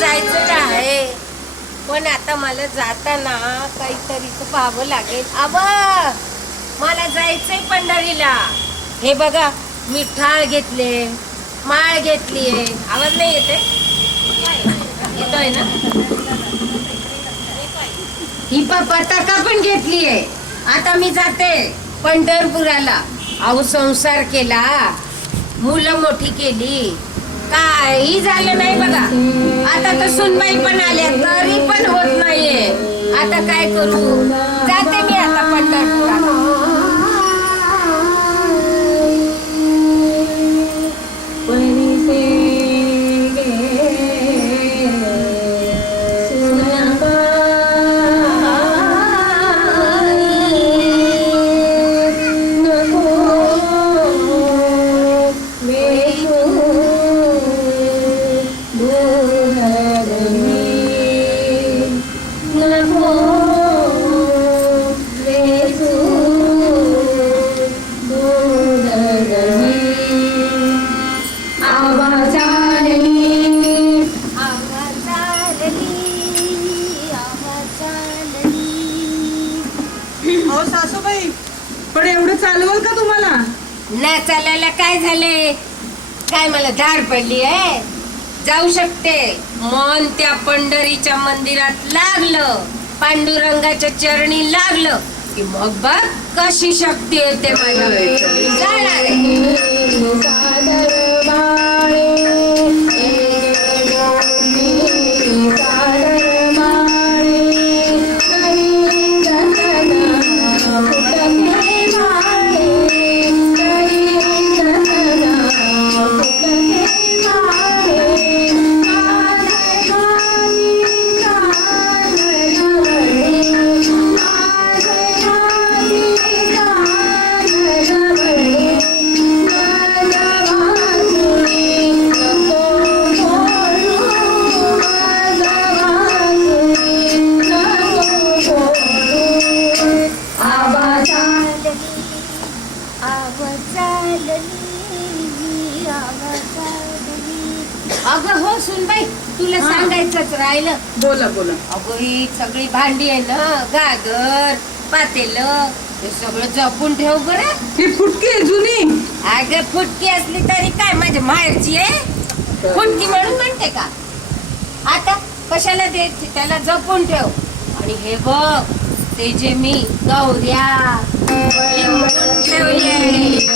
जायचं आहे, पण आता मला जाताना काहीतरी पाहावं लागेल. आबा, मला जायचंय पंढरीला. हे बघा, मी ठाळ घेतले, माळ घेतलीये. आवाज नाही येते? येतोय ना? ही पताका पण घेतलीये. आता मी जाते पंढरपुराला. अहो, संसार केला, मुलं मोठी केली, काही झालं नाही बघा. आता तर सुनबाई पण आल्या, तरी पण होत नाहीये. आता काय करू? जाते मी आता पंढरपुराला. सासूबाई, पण एवढं चालवल का तुम्हाला? नाही चालायला काय झाले? काय मला धाड पडली आहे? जाऊ शकते. मन त्या पंढरीच्या मंदिरात लागलं, पांडुरंगाच्या चरणी लागलं की मग बघ कशी शक्ती येते माझ्याकडे. जाणार अगं हो सुनबाई, तुला सांगायचंच राहिलं. बोला बोला. अगं ही सगळी भांडी आहे ना, गागर, पातेल, हे सगळं जपून ठेव बरं. ही फुटकी आहे जुनी. अगं फुटकी असली तरी काय, माझ्या माहेरची आहे. फुटकी म्हणून म्हणते का? आता कशाला द्यायची, त्याला जपून ठेव. आणि हे बघ, ते जे मी गौऱ्या लिंबून ठेवले.